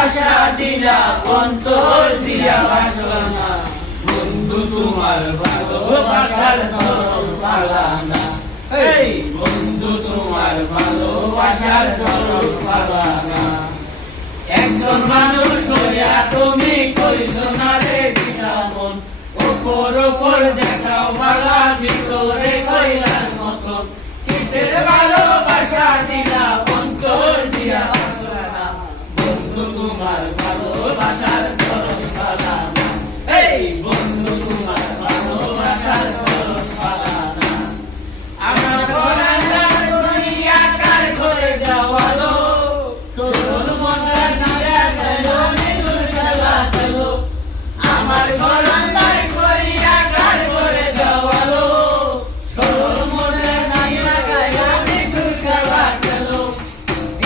ভালোবাসা দিলা অন্তর দিয়া বাসনা বন্ধু তোমার ভালোবাসার ধরন পালানা এই বন্ধু তোমার ভালোবাসার ধরন পালানা একজন মানুষ হইয়া তুমি কইছো না রে দিলামন ওপর ওপর দেখাও ভালা ভিতরে কইলার মতন কিসের ভালোবাসা দিলা অন্তর দিয়া বাসনা বন্ধু তোমার ভালোবাসার ধরন পালানা এই বন্ধু তোমার ভালোবাসার ধরন পালানা আমার গলার দুনিয়া কার করে যাওয়ালো তোর মনের নারে গেলো নিদুর খেলা গেলো আমার গলার করিয়া কার করে যাওয়ালো তোর মনের নারে গেলো নিদুর খেলা গেলো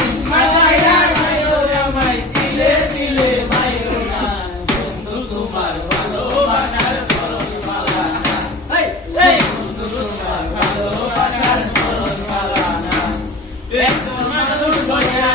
ইসমাইয়া মাইলো আমায় দিলে দিলে মাইলো না বন্ধু তোমার ভালোবাসার ধরন পালানা এই বন্ধু তোমার ভালোবাসার ধরন পালানা একজন মানুষ হইয়া